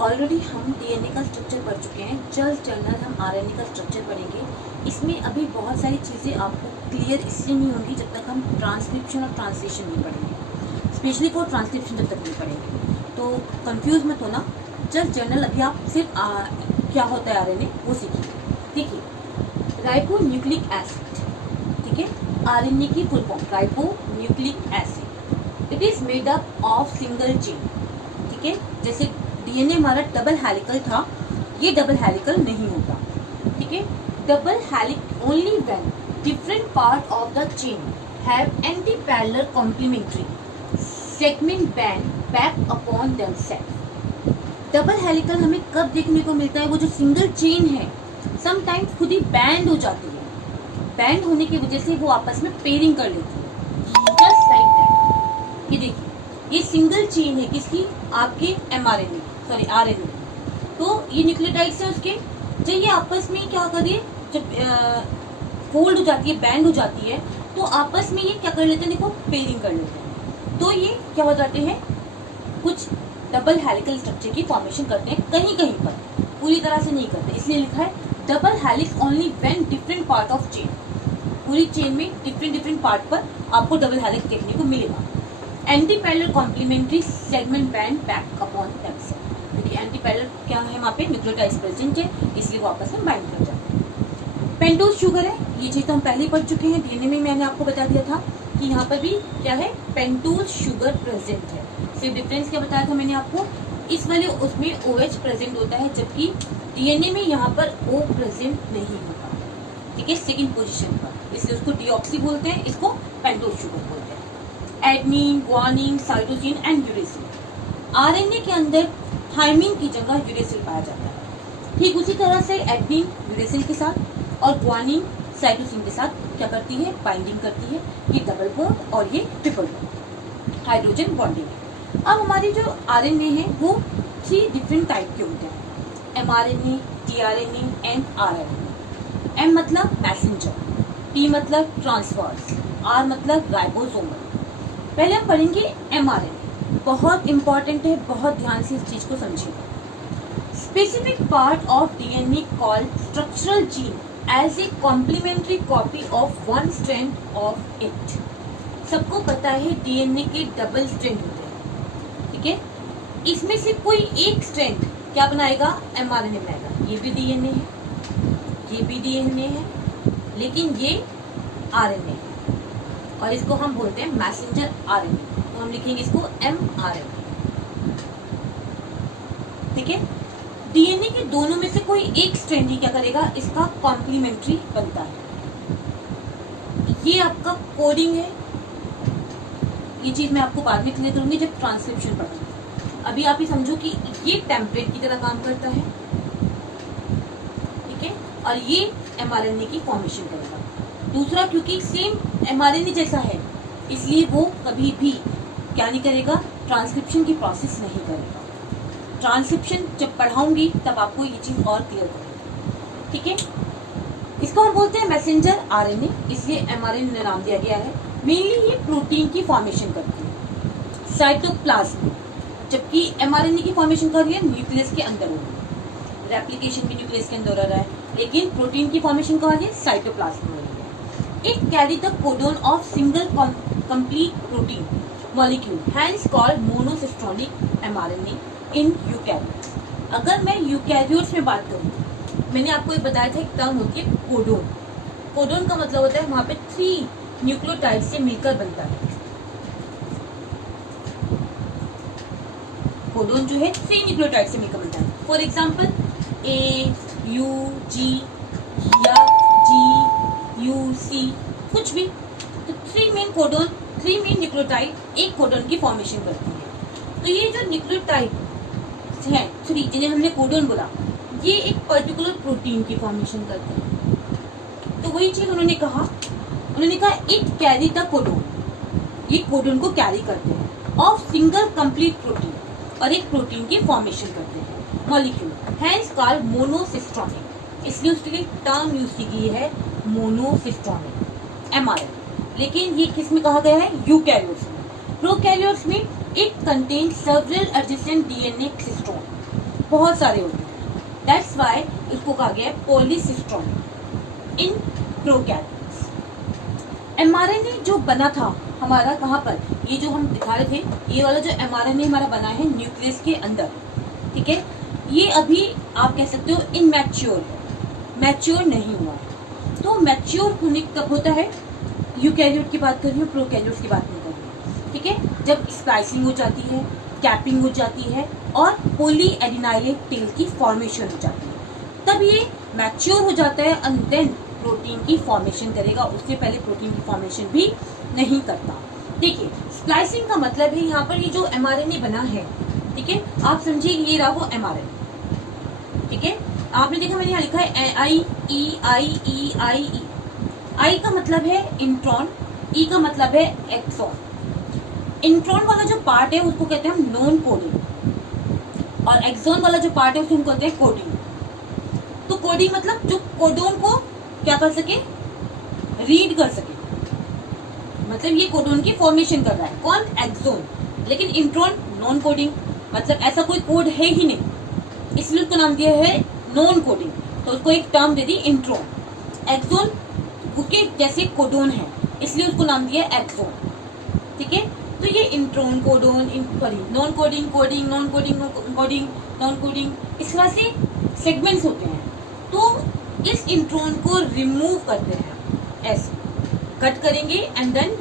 Already हम DNA का structure पढ़ चुके हैं, जल्द जनरल हम आरएनए का स्ट्रक्चर पढ़ेंगे। इसमें अभी बहुत सारी चीज़ें आपको क्लियर इसलिए नहीं होंगी जब तक हम ट्रांसक्रिप्शन और ट्रांसलेशन नहीं पढ़ेंगे, स्पेशली फॉर ट्रांसक्रिप्शन जब तक नहीं पढ़ेंगे। तो कंफ्यूज मत होना, जस्ट जनरल अभी आप सिर्फ क्या होता है आरएनए वो सीखिए। देखिए, राइबो न्यूक्लिक एसिड, ठीक है, आरएनए की full form ribo nucleic acid. It is made up of single chain, ठीक है। जैसे डीएनए हमारा डबल हेलिकल था, ये डबल हेलिकल नहीं होगा, ठीक है। Double helix only when different part of the chain have anti parallel complementary segment bend back upon themself. Double helical हमें कब देखने को मिलता है? वो जो सिंगल चेन है समटाइम्स खुद ही बैंड हो जाती है, बैंड होने की वजह से वो आपस में पेयरिंग कर लेती है, जस्ट लाइक दैट। ये देखिए, ये सिंगल चेन है किसकी? आपके एमआरएनए, सॉरी आरएनए। तो ये न्यूक्लियोटाइड्स है उसके, जब ये आपस में क्या करिए, जब फोल्ड हो जाती है, बैंड हो जाती है, तो आपस में ये क्या कर लेते हैं? देखो, पेयरिंग कर लेते हैं। तो ये क्या हो जाते हैं? कुछ डबल हेलिकल स्ट्रक्चर की फॉर्मेशन करते हैं कहीं कहीं पर, पूरी तरह से नहीं करते। इसलिए लिखा है double helix only when different part of chain. पूरी चेन में डिफरेंट पार्ट पर आपको डबल हेलिक्स देखने को मिलेगा। Anti parallel complementary segment bend back upon themself. देखिए, एंटी पैरेलल क्या है? वहाँ पे न्यूक्लियोटाइड्स प्रेजेंट है, इसलिए वो आपस में बाइंड कर जाते हैं। पेंटोज शुगर है, ये चीज तो हम पहले ही पढ़ चुके हैं, डीएनए में मैंने आपको बता दिया था कि यहाँ पर भी क्या है? पेंटोज शुगर प्रेजेंट है। सिर्फ डिफरेंस क्या बताया था मैंने आपको? इस वाले उसमें OH प्रेजेंट होता है, जबकि डीएनए में यहाँ पर O प्रेजेंट नहीं होता, ठीक है, सेकंड पोजीशन पर, इसलिए उसको डीऑक्सी बोलते हैं, इसको पेंटोज शुगर बोलते हैं। Adenine, guanine, cytosine and uracil. RNA के अंदर थाइमिन की जगह यूरेसिल पाया जाता है। ठीक उसी तरह से एडनिन यूरेसिल के साथ और ग्वानिन साइटोसिन के साथ क्या करती है? बाइंडिंग करती है। ये डबल बॉन्ड और ये ट्रिपल बॉन्ड, हाइड्रोजन बॉन्डिंग। अब हमारे जो आरएनए है वो 3 डिफरेंट टाइप के होते हैं, mRNA, tRNA and rRNA. M मतलब मैसेंजर, टी मतलब ट्रांसफर्स, आर मतलब राइबोसोमल। पहले हम पढ़ेंगे एमआरएनए, बहुत इंपॉर्टेंट है, बहुत ध्यान से इस चीज को समझिएगा। Specific part of DNA called structural gene as a complementary copy of one strand of it. सबको पता है डीएनए के डबल स्ट्रैंड होते हैं, ठीक है। इसमें से कोई एक स्ट्रैंड क्या बनाएगा? एमआरएनए बनाएगा। ये भी डीएनए है, ये भी डीएनए है, लेकिन ये आरएनए है और इसको हम बोलते हैं मैसेंजर आरएनए, तो हम लिखेंगे इसको एमआरएनए, ठीक है। डीएनए के दोनों में से कोई एक स्ट्रैंड ही क्या करेगा? इसका कॉम्प्लीमेंट्री बनता है। ये आपका कोडिंग है, ये चीज मैं आपको बाद में क्लियर करूंगी जब ट्रांसक्रिप्शन पढ़ूंगी। अभी आप ये समझो कि ये टेम्पलेट की तरह काम करता है, ठीक है, और ये एमआरएनए की फॉर्मेशन करेगा। दूसरा, क्योंकि सेम एमआरएनए जैसा है, इसलिए वो कभी भी क्या नहीं करेगा? ट्रांसक्रिप्शन की प्रोसेस नहीं करेगा। ट्रांसक्रिप्शन जब पढ़ाऊंगी तब आपको ये चीज और क्लियर करेगी, ठीक है। इसको हम बोलते हैं मैसेंजर आरएनए, इसलिए एमआरएनए ने नाम दिया गया है। मेनली ये प्रोटीन की फॉर्मेशन करती है साइटोप्लाज्म में, जबकि एमआरएनए की फॉर्मेशन कर रही है न्यूक्लियस के अंदर हो रही है। रेप्लिकेशन भी न्यूक्लियस के अंदर हो रहा है, लेकिन प्रोटीन की फॉर्मेशन कहाँ है? साइटोप्लाज्म में हो रही है। It carry the codon of single complete protein molecule, hence called monocistronic mRNA in eukaryotes. अगर मैं यूकैरियोट्स में बात करूँ, मैंने आपको ये बताया था एक टर्म होती है कोडोन। कोडोन का मतलब होता है वहां पे 3 न्यूक्लियोटाइड से मिलकर बनता है। कोडोन जो है 3 न्यूक्लियोटाइड से मिलकर बनता है। फॉर एग्जाम्पल ए, यू, जी या जी, यू, सी, कुछ भी, तो 3 मेन कोडोन, 3 मेन न्यूक्लियोटाइड एक कोडोन की फॉर्मेशन करती है। तो ये जो न्यूक्लियोटाइड है 3 जिन्हें हमने कोडोन बोला, ये एक पर्टिकुलर प्रोटीन की फॉर्मेशन करते हैं। तो वही चीज उन्होंने कहा इट कैरी द कोडोन, ये कोडोन को कैरी करते हैं ऑफ सिंगल कंप्लीट प्रोटीन, और एक प्रोटीन की फॉर्मेशन करते हैं मॉलिक्यूल, हैंस कॉल्ड मोनोसिस्टोनिक। इसलिए उसके लिए टर्म यूज की गई है मोनोसिस्टोनिक एमआरएनए। लेकिन ये किस में कहा गया है? यूकैरियोट्स में। प्रोकैरियोट्स में it contain several adjacent DNA histone. बहुत सारे होते हैं, दैट्स वाई इसको कहा गया है पॉलीसिस्ट्रॉन इन प्रोकैरियोट्स। mRNA जो बना था हमारा कहाँ पर, ये जो हम दिखा रहे थे, ये वाला जो mRNA हमारा बना है न्यूक्लियस के अंदर, ठीक है, ये अभी आप कह सकते हो इनमैच्योर है, मैच्योर नहीं हुआ। तो मैच्योर होने कब होता है, यूकैरियोट की बात कर रही हूँ, प्रोकैरियोट्स की बात नहीं कर रही हूँ, ठीक है, जब स्प्लाइसिंग हो जाती है, कैपिंग हो जाती है और पॉली एडिनाइलेट टेल की फॉर्मेशन हो जाती है, तब ये मैच्योर हो जाता है एंड देन प्रोटीन की फॉर्मेशन करेगा। उससे पहले प्रोटीन की फॉर्मेशन भी नहीं करता। देखिए स्प्लाइसिंग का मतलब है यहाँ पर ये जो mRNA बना है, ठीक है, आप समझिए ये रहा वो mRNA, ठीक है, आपने देखा मैंने यहाँ लिखा है आई का मतलब है इंट्रॉन, ई का मतलब है एक्सॉन। इंट्रॉन वाला जो पार्ट है उसको कहते हैं हम नॉन कोडिंग और एक्सॉन वाला जो पार्ट है उसको हम कहते हैं कोडिंग। तो कोडिंग मतलब जो कोडोन को क्या कर सके, रीड कर सके, मतलब ये कोडोन की फॉर्मेशन कर रहा है कौन, एक्सॉन। लेकिन इंट्रॉन नॉन कोडिंग, मतलब ऐसा कोई कोड है ही नहीं, इसलिए उसको नाम दिया है नॉन कोडिंग, तो उसको एक टर्म दे दी इंट्रॉन। एक्सॉन उसके जैसे कोडोन है इसलिए उसको नाम दिया एक्सॉन, ठीक है। तो ये intron, codon, non coding, coding, non coding, coding, non coding, इस तरह से सेगमेंट्स होते हैं। तो इस इंट्रॉन को रिमूव करते हैं, ऐसे कट करेंगे एंड देन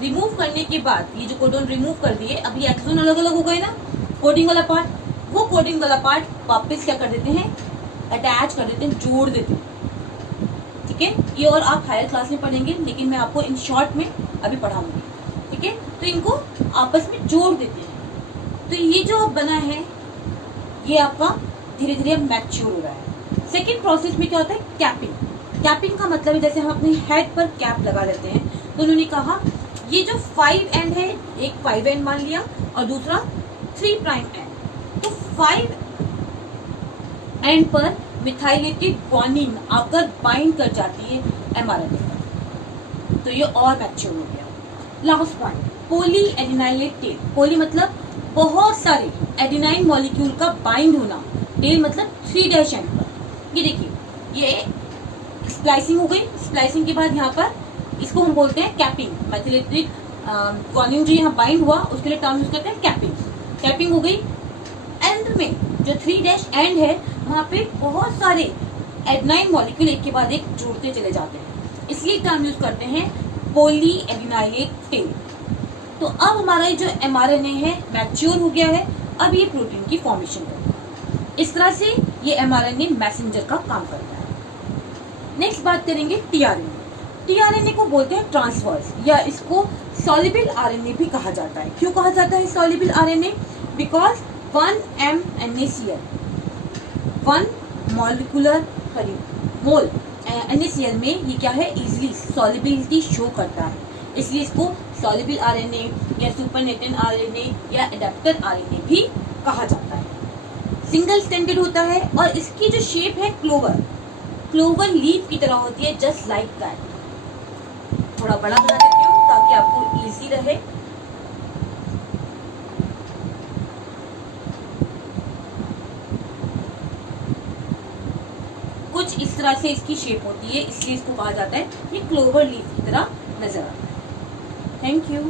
रिमूव करने के बाद ये जो कोडोन रिमूव कर दिए, अब ये एक्सॉन अलग अलग हो गए ना, कोडिंग वाला पार्ट, वो कोडिंग वाला पार्ट वापस क्या कर देते हैं, अटैच कर देते हैं, जोड़ देते हैं, ठीक है। ये और आप हायर क्लास में पढ़ेंगे, लेकिन मैं आपको इन शॉर्ट में अभी पढ़ाऊंगी, ठीक है। तो इनको आपस में जोड़ देते हैं। तो ये जो बना है ये आपका धीरे धीरे मैच्योर हो रहा है। सेकेंड प्रोसेस में क्या होता है, कैपिंग। कैपिंग का मतलब है जैसे हम अपने हेड पर कैप लगा लेते हैं, तो उन्होंने कहा ये जो 5 एंड है, एक 5 एंड मान लिया और दूसरा 3 प्राइम एंड, तो 5 एंड पर मिथाइलेटेड ग्वानिन आकर बाइंड कर जाती है mRNA पर, तो ये और मैच्योर हो गया। Last point, poly adenylate tail. Poly मतलब बहुत सारे एडिनाइन मॉलिक्यूल का बाइंड होना, टेल मतलब 3' एंड पर। ये देखिए ये स्प्लाइसिंग हो गई, स्प्लाइसिंग के बाद यहाँ पर इसको हम बोलते हैं कैपिंग। मेथिलेटेड ग्वानिन जो यहाँ बाइंड हुआ उसके लिए टर्म यूज करते हैं कैपिंग। कैपिंग हो गई, एंड में जो 3' एंड है वहाँ पे बहुत सारे एडिनाइन मॉलिक्यूल एक के बाद एक जुड़ते चले जाते हैं, इसलिए टर्म यूज करते हैं पॉली एडिनाइलेट टेल। तो अब हमारा जो mRNA है मैच्योर हो गया है, अब ये प्रोटीन की फॉर्मेशन करता है। इस तरह से ये mRNA मैसेंजर का काम करता है। नेक्स्ट बात करेंगे tRNA। tRNA को बोलते हैं ट्रांसवर्स या इसको सॉल्युबल RNA भी कहा जाता है। क्यों कहा जाता है soluble RNA? Because 1 NaCl, 1 molecular mole NaCl में ये क्या है, इजिली सॉल्युबिलिटी शो करता है, इसलिए इसको सॉल्युबल RNA या सुपरनेटेड RNA या एडेप्टर RNA भी कहा जाता है। सिंगल स्टैंडर्ड होता है और इसकी जो शेप है क्लोवर लीफ की तरह होती है, जस्ट लाइक दैट। थोड़ा बड़ा बना देती हूँ ताकि आपको इजी रहे। कुछ इस तरह से इसकी शेप होती है, इसलिए इसको कहा जाता है ये क्लोवर लीफ की तरह नजर आता है। Thank you.